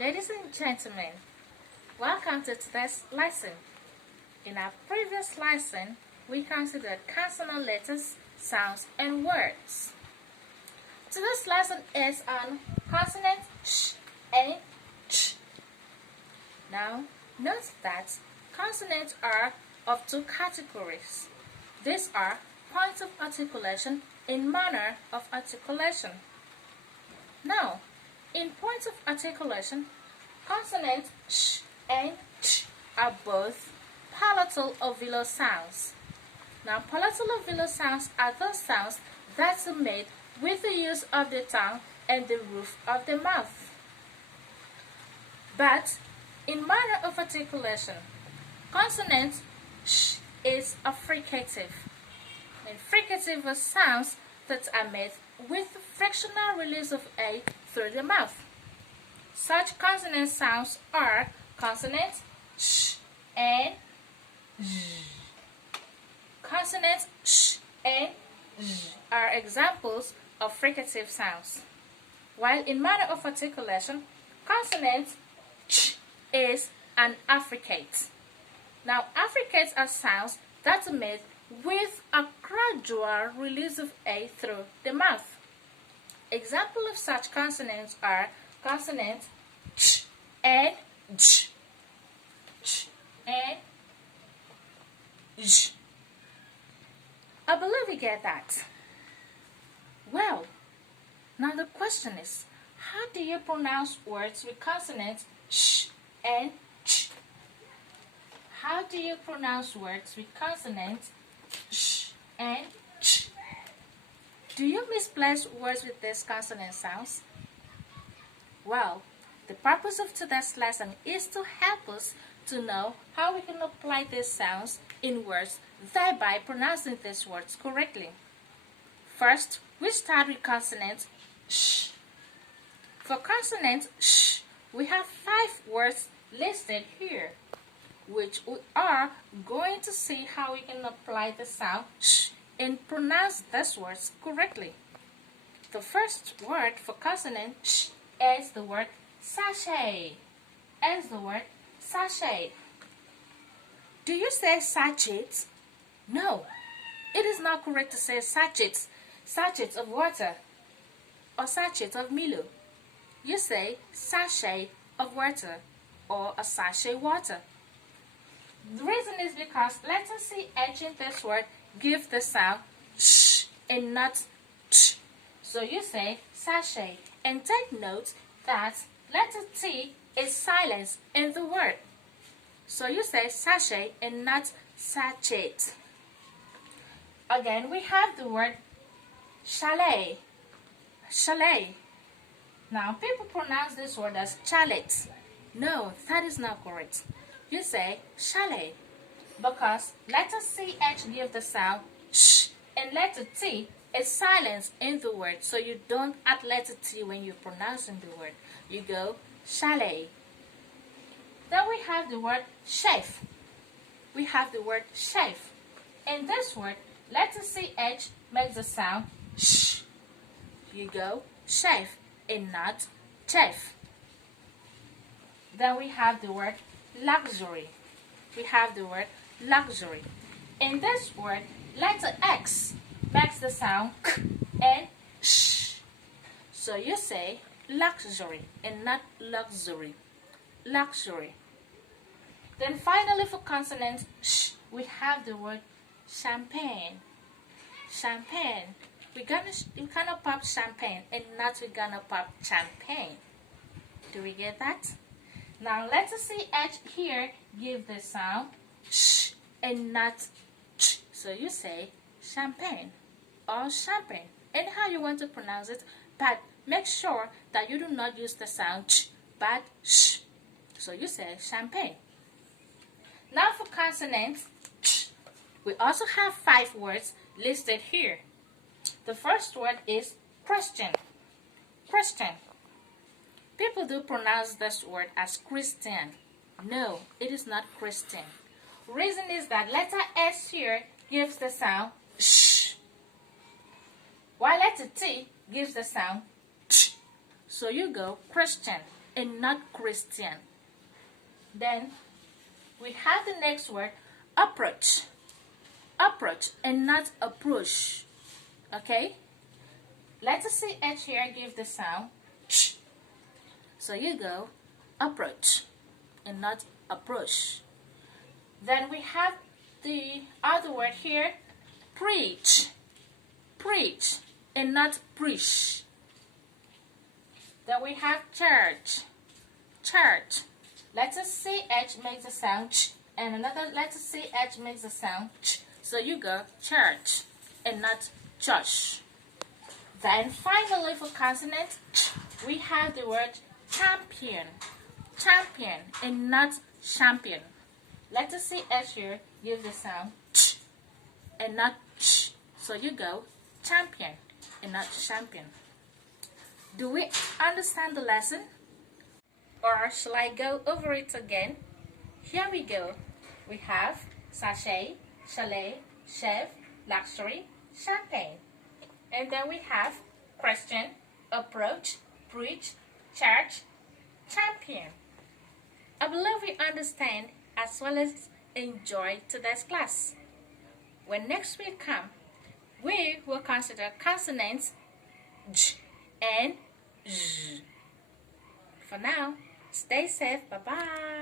Ladies and gentlemen, welcome to today's lesson. In our previous lesson, we considered consonant letters, sounds, and words. Today's lesson is on consonant sh and ch. Now, note that consonants are of two categories. These are points of articulation and manner of articulation. Now, in points of articulation, consonants sh and ch are both palatal or velar sounds. Now, palatal or velar sounds are those sounds that are made with the use of the tongue and the roof of the mouth. But in manner of articulation, consonant sh is a fricative. And fricative are sounds that are made with the frictional release of air through the mouth. Such consonant sounds are consonants sh and z. Consonants sh and z are examples of fricative sounds. While in manner of articulation, consonant ch is an affricate. Now, affricates are sounds that are made with a gradual release of air through the mouth. Examples of such consonants are consonants ch and j, ch and j. I believe you get that. Well, now the question is, how do you pronounce words with consonants sh and ch? How do you pronounce words with consonants sh and ch? Do you misplace words with these consonant sounds? Well, the purpose of today's lesson is to help us to know how we can apply these sounds in words, thereby pronouncing these words correctly. First, we start with consonant sh. For consonant sh, we have 5 words listed here, which we are going to see how we can apply the sound sh and pronounce these words correctly. The first word for consonant sh is the word sachet. Do you say sachets? No, it is not correct to say sachets, sachets of water, or sachets of Milo. You say sachet of water, or a sachet water. The reason is because letter CH in this word gives the sound sh and not ch. So you say sachet, and take note that letter T is silenced in the word. So you say sachet and not sachet. Again, we have the word chalet. Chalet. Now, people pronounce this word as chalet. No, that is not correct. You say chalet because letter CH gives the sound sh and letter T is silenced in the word. So you don't add letter T when you're pronouncing the word. You go chalet. Then we have the word chef. We have the word chef. In this word, letter CH makes the sound sh. You go chef and not chef. Then we have the word luxury. We have the word luxury. In this word, letter X makes the sound k and sh. So you say luxury and not luxury. Luxury. Then finally for consonant sh, we have the word champagne. Champagne. We're gonna pop champagne and not we're gonna pop champagne. Do we get that? Now letter CH here give the sound sh and not ch. So you say champagne or champagne. Anyhow you want to pronounce it, but make sure that you do not use the sound ch but sh. So you say champagne. Now for consonants ch, we also have 5 words listed here. The first word is Christian. Christian. People do pronounce this word as Christian. No, it is not Christian. Reason is that letter S here gives the sound sh, while letter T gives the sound ch. So you go Christian and not Christian. Then we have the next word, approach. Approach and not approach. Okay? Letter CH here give the sound ch. So you go approach and not approach. Then we have the other word here, preach. Preach and not preach. Then we have church. Church. Letter CH makes the sound ch, and another letter CH makes the sound ch. So you go church and not church. Then finally for consonant ch, we have the word champion. Champion and not champion. Letter CH here gives the sound ch and not ch. So you go champion and not champion. Do we understand the lesson? Or shall I go over it again? Here we go. We have sachet, chalet, chef, luxury, champagne. And then we have question, approach, preach, church, champion. I believe we understand as well as enjoy today's class. When next week comes, we will consider consonants j and z. For now, stay safe. Bye-bye.